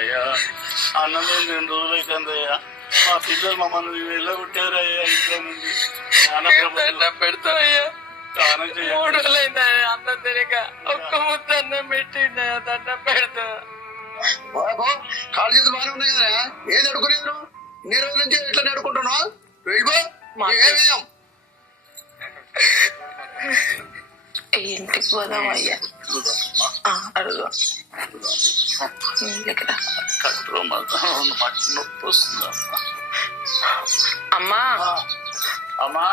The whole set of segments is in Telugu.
అయ్యా అన్నం 2 రోజులు అవుతుందయ్యా. మా పిల్లలు మమ్మల్ని వెళ్ళగొట్టారయ్యా ఇంట్లో నుండి. పెడతాయ్యా స్నానం 3 చేయాలి. రోజులైందా అన్నం తినక ఒక్క ముద్ద అన్నం పెట్టిండ దండం పెడతా. కాళ్ళు చేతులు బాగానే ఉన్నాయి కదా, ఏది అడుగులేదు? నీ రోజు నుంచి ఎట్లా నడుకుంటున్నావు? వెళ్ళిపో. ఏమేయం ఇంటికి పోదాం అయ్యా. అడుగు కడుపులో మాత్రం నొప్పి వస్తుందమ్మా. అమ్మా అమ్మా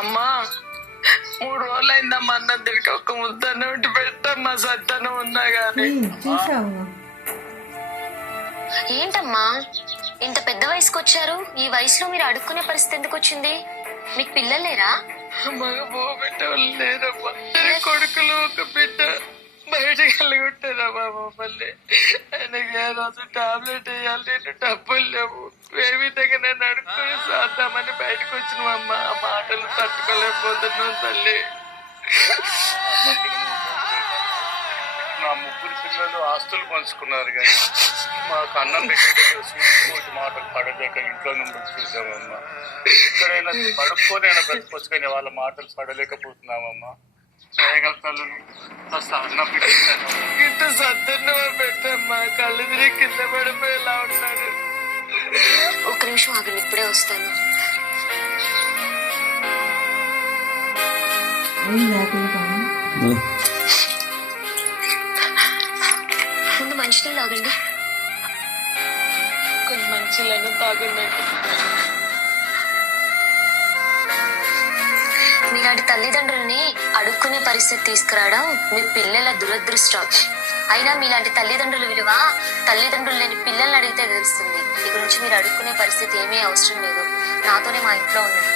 అమ్మా 3 రోజులైందమ్మా అన్నం తినక ఒక్క ముద్ద అన్నం ఉంటే పెట్టమ్మా సత్తనం ఉన్నా గాని. ఏంటమ్మా ఇంత పెద్ద వయసుకు వచ్చారు? ఈ వయసులో మీరు అడుక్కునే పరిస్థితి ఎందుకు వచ్చింది? మీకు పిల్లలు లేరా? మగ బిడ్డ వాళ్ళు లేరమ్మా. 2 కొడుకులు 1 బిడ్డ బయటకు వెళ్ళగొట్టారమ్మా మమ్మల్ని. ఆయనకి ఏ రోజు టాబ్లెట్ వేయాలి, నేను డబ్బులు లేవు. ఏ విధంగా నేను అడుక్కుని సాద్దామని బయటకు వచ్చినామమ్మా. ఆ మాటలు తట్టుకోలేకపోతున్నాం తల్లి. నా 3 పిల్లలు ఆస్తులు పంచుకున్నారు కానీ మాకు అన్నం పెట్టి మాటలు పడలేక ఇంట్లో నుండి చూసామమ్మా. ఎక్కడైనా పడుకోనైనా బ్రతికొచ్చుకొని వాళ్ళ మాటలు పడలేకపోతున్నామమ్మా. చేయగలుగుతాను కాస్త అన్నం పెట్టాను. ఇంత సత్తన్నం పెట్టమ్మా. కళ్ళు తిరిగి కింద పడిపోయేలా ఉన్నారు. ఒక్క నిమిషం ఆగండి, ఇప్పుడే వస్తాను. ముందు మంచినీళ్ళు తాగండి. కొన్ని మంచిలను తాగుండండి. మీలాంటి తల్లిదండ్రుల్ని అడుక్కునే పరిస్థితి తీసుకురావడం మీ పిల్లల దురదృష్టం. అయినా మీలాంటి తల్లిదండ్రుల విలువ తల్లిదండ్రులు లేని పిల్లల్ని అడిగితే తెలుస్తుంది. ఇక నుంచి మీరు అడుక్కునే పరిస్థితి ఏమీ అవసరం లేదు. నాతోనే మా ఇంట్లో ఉండండి.